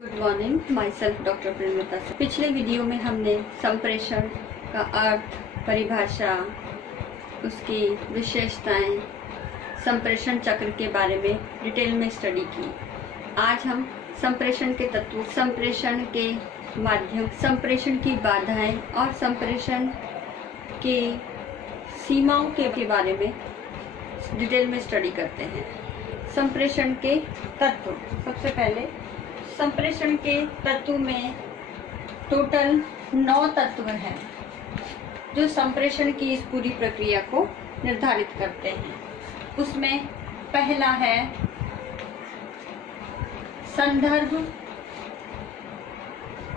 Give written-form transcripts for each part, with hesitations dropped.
Good morning, my self doctor Premlata. पिछले video में हमने संप्रेषण का अर्थ, परिभाषा, उसकी विशेषताएं, संप्रेषण चक्र के बारे में डिटेल में स्टडी की। आज हम संप्रेषण के तत्व, संप्रेषण के माध्यम, संप्रेषण की बाधाएं और संप्रेषण की सीमाओं के बारे में डिटेल में स्टडी करते हैं। संप्रेषण के तत्व, सबसे पहले संप्रेषण के तत्व में टोटल 9 तत्व हैं जो संप्रेषण की इस पूरी प्रक्रिया को निर्धारित करते हैं। उसमें पहला है संदर्भ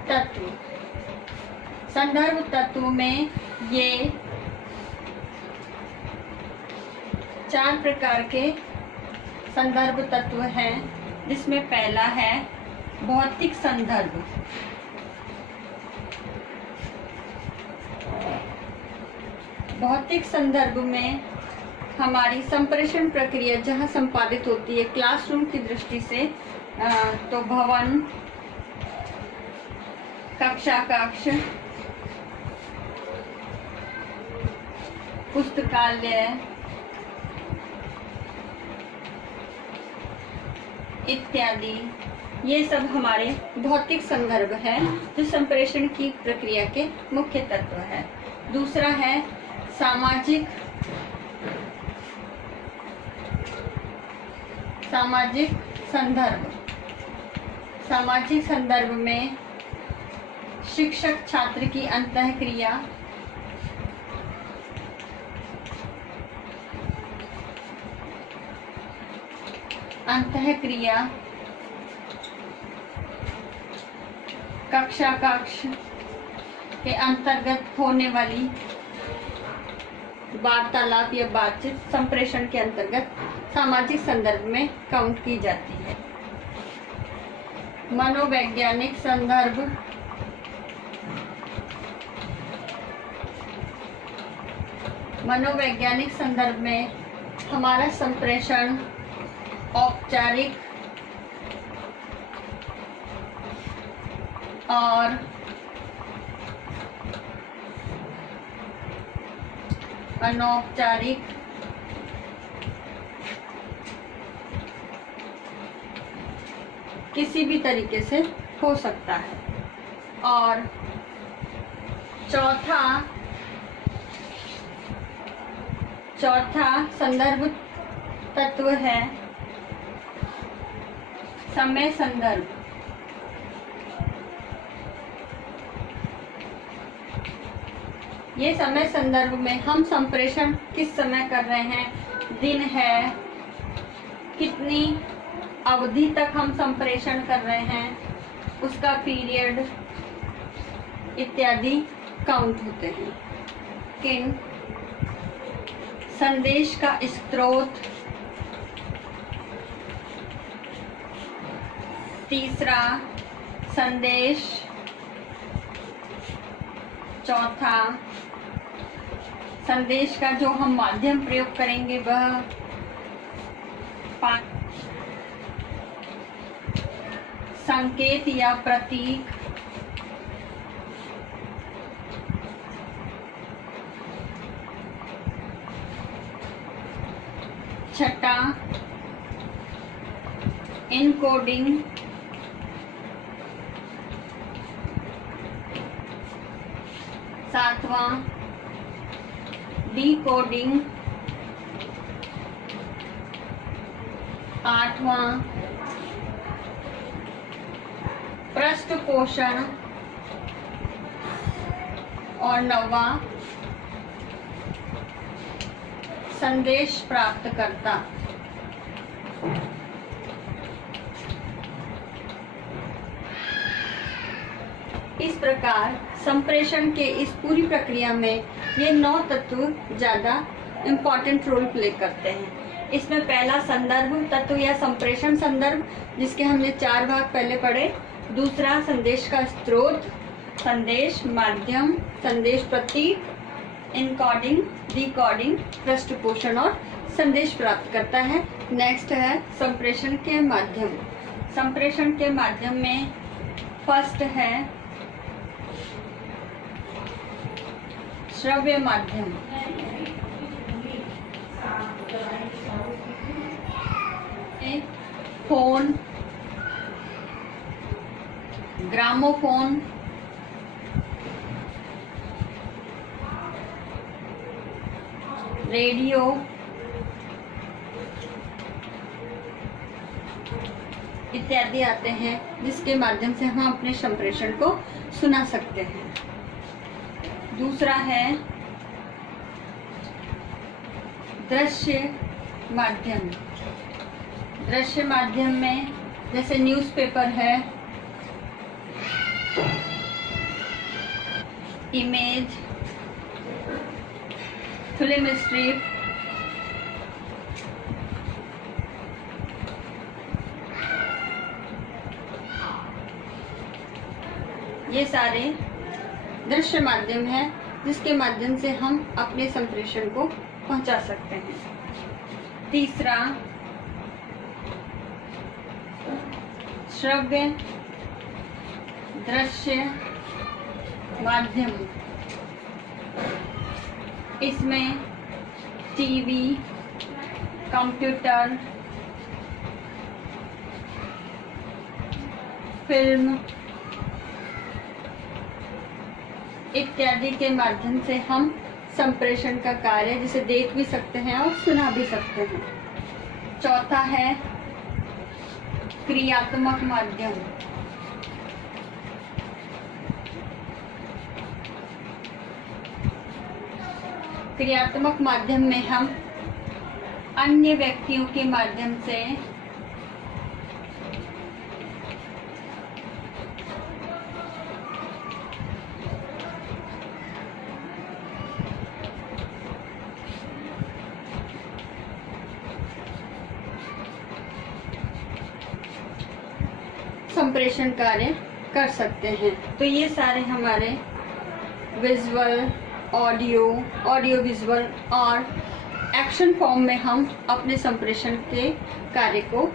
तत्व। संदर्भ तत्व में ये 4 प्रकार के संदर्भ तत्व हैं, जिसमें पहला है भौतिक संदर्भ। भौतिक संदर्भ में हमारी संप्रेषण प्रक्रिया जहाँ संपादित होती है क्लासरूम की दृष्टि से, तो भवन, कक्षा कक्ष, पुस्तकालय इत्यादि, ये सब हमारे भौतिक संदर्भ है जो संप्रेषण की प्रक्रिया के मुख्य तत्व है। दूसरा है सामाजिक संदर्भ। सामाजिक संदर्भ में शिक्षक छात्र की अंतःक्रिया, कक्षा कक्ष के अंतर्गत होने वाली वार्तालाप या बातचीत संप्रेषण के अंतर्गत सामाजिक संदर्भ में काउंट की जाती है। मनोवैज्ञानिक संदर्भ। मनोवैज्ञानिक संदर्भ में हमारा संप्रेषण औपचारिक और अनौपचारिक किसी भी तरीके से हो सकता है। और चौथा संदर्भ तत्व है समय संदर्भ। ये समय संदर्भ में हम संप्रेषण किस समय कर रहे हैं, दिन है, कितनी अवधि तक हम संप्रेषण कर रहे हैं, उसका पीरियड इत्यादि काउंट होते हैं। किन संदेश का स्रोत। तीसरा संदेश। चौथा संदेश का जो हम माध्यम प्रयोग करेंगे वह। संकेत या प्रतीक। छठा इनकोडिंग। सातवां डिकोडिंग। आठवां पृष्ठपोषण और नौवां संदेश प्राप्तकर्ता। इस प्रकार संप्रेषण के इस पूरी प्रक्रिया में ये 9 तत्व ज़्यादा इम्पॉर्टेंट रोल प्ले करते हैं। इसमें पहला संदर्भ तत्व या संप्रेषण संदर्भ, जिसके हमने 4 भाग पहले पढ़े। दूसरा संदेश का स्रोत, संदेश माध्यम, संदेश प्रतीक, इनकोडिंग, डिकोडिंग, पृष्ठपोषण और संदेश प्राप्त करता है। नेक्स्ट है संप्रेषण के माध्यम। संप्रेषण के माध्यम में फर्स्ट है श्रव्य माध्यम। फोन, ग्रामोफोन, रेडियो, इत्यादि आते हैं जिसके माध्यम से हम अपने संप्रेषण को सुना सकते हैं। दूसरा है दृश्य माध्यम। दृश्य माध्यम में जैसे न्यूज़पेपर है, इमेज, फिल्म स्ट्रिप, ये सारे दृश्य माध्यम है जिसके माध्यम से हम अपने संप्रेषण को पहुंचा सकते हैं। तीसरा श्रव्य दृश्य माध्यम। इसमें टीवी, कंप्यूटर, फिल्म इत्यादि के माध्यम से हम संप्रेषण का कार्य जिसे देख भी सकते हैं और सुना भी सकते हैं। चौथा है क्रियात्मक माध्यम। क्रियात्मक माध्यम में हम अन्य व्यक्तियों के माध्यम से संप्रेषण कार्य कर सकते हैं। तो ये सारे हमारे विजुअल, ऑडियो विजुअल और एक्शन फॉर्म में हम अपने संप्रेषण के कार्य को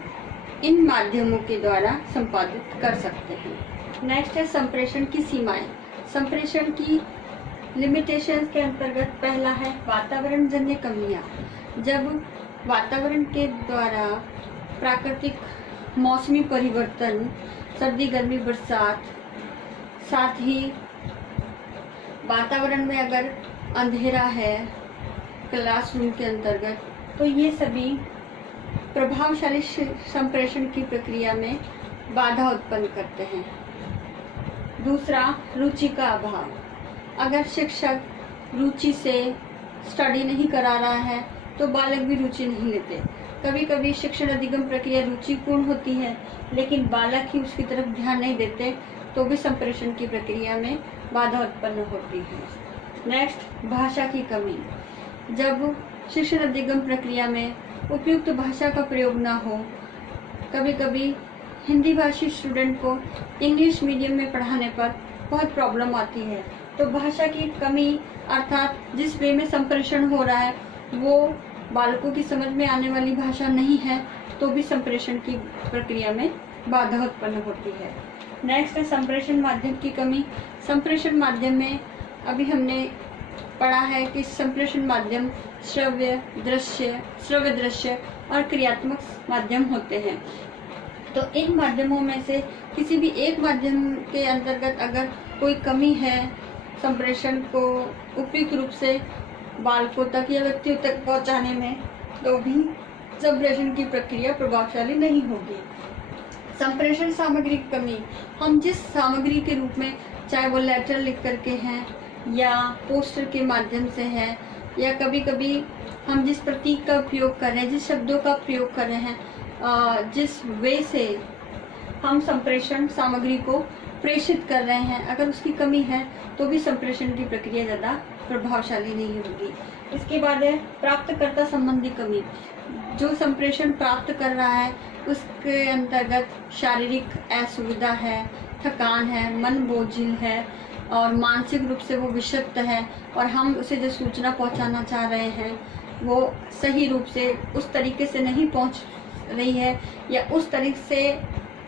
इन माध्यमों के द्वारा संपादित कर सकते हैं। नेक्स्ट है संप्रेषण की सीमाएं। संप्रेषण की लिमिटेशंस के अंतर्गत पहला है वातावरण जन्य कमियां। जब वातावरण के द्वारा प्राकृतिक मौसमी परिवर्तन, सर्दी, गर्मी, बरसात, साथ ही वातावरण में अगर अंधेरा है क्लासरूम के अंतर्गत, तो ये सभी प्रभावशाली संप्रेषण की प्रक्रिया में बाधा उत्पन्न करते हैं। दूसरा रुचि का अभाव। अगर शिक्षक रुचि से स्टडी नहीं करा रहा है तो बालक भी रुचि नहीं लेते। कभी कभी शिक्षण अधिगम प्रक्रिया रुचिपूर्ण होती है लेकिन बालक ही उसकी तरफ ध्यान नहीं देते तो भी संप्रेषण की प्रक्रिया में बाधा उत्पन्न होती है। नेक्स्ट भाषा की कमी। जब शिक्षण अधिगम प्रक्रिया में उपयुक्त भाषा का प्रयोग ना हो, कभी कभी हिंदी भाषी स्टूडेंट को इंग्लिश मीडियम में पढ़ाने पर बहुत प्रॉब्लम आती है। तो भाषा की कमी अर्थात जिस वे में संप्रेषण हो रहा है वो बालकों की समझ में आने वाली भाषा नहीं है तो भी संप्रेषण की प्रक्रिया में बाधा उत्पन्न होती है। नेक्स्ट है संप्रेषण माध्यम की कमी। संप्रेषण माध्यम में अभी हमने पढ़ा है कि संप्रेषण माध्यम श्रव्य दृश्य और क्रियात्मक माध्यम होते हैं। तो इन माध्यमों में से किसी भी एक माध्यम के अंतर्गत अगर कोई कमी है संप्रेषण को उपयुक्त रूप से बालकों तक या व्यक्तियों तक पहुंचाने में, तो भी संप्रेषण की प्रक्रिया प्रभावशाली नहीं होगी। संप्रेषण सामग्री की कमी। हम जिस सामग्री के रूप में, चाहे वो लेटर लिख करके हैं या पोस्टर के माध्यम से है या कभी कभी हम जिस प्रतीक का उपयोग कर रहे हैं, जिस शब्दों का प्रयोग कर रहे हैं, जिस वे से हम संप्रेषण सामग्री को प्रेषित कर रहे हैं, अगर उसकी कमी है तो भी संप्रेषण की प्रक्रिया ज़्यादा प्रभावशाली नहीं होगी। इसके बाद है प्राप्तकर्ता संबंधी कमी। जो संप्रेषण प्राप्त कर रहा है उसके अंतर्गत शारीरिक असुविधा है, थकान है, मन बोझिल है और मानसिक रूप से वो विषक्त है और हम उसे जो सूचना पहुंचाना चाह रहे हैं वो सही रूप से उस तरीके से नहीं पहुंच रही है या उस तरीके से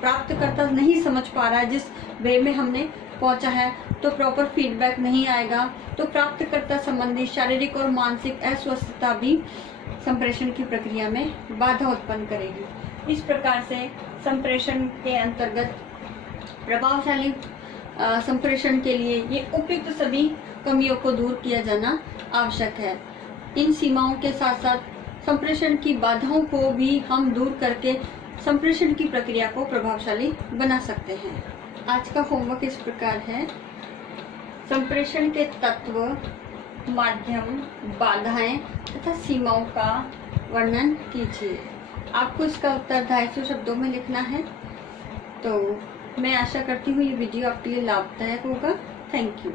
प्राप्तकर्ता नहीं समझ पा रहा है, जिस वे में हमने पहुंचा है, तो प्रॉपर फीडबैक नहीं आएगा, तो प्राप्तकर्ता संबंधी शारीरिक और मानसिक अस्वस्थता भी संप्रेषण की प्रक्रिया में बाधा उत्पन्न करेगी। इस प्रकार से संप्रेषण के अंतर्गत प्रभावशाली संप्रेषण के लिए ये उपयुक्त सभी कमियों को दूर किया जाना आवश्यक है। इन सीमाओं के साथ साथ संप्रेषण की बाधाओं को भी हम दूर करके संप्रेषण की प्रक्रिया को प्रभावशाली बना सकते हैं। आज का होमवर्क इस प्रकार है। संप्रेषण के तत्व, माध्यम, बाधाएं तथा सीमाओं का वर्णन कीजिए। आपको इसका उत्तर 250 शब्दों में लिखना है। तो मैं आशा करती हूँ ये वीडियो आपके लिए लाभदायक होगा। Thank you.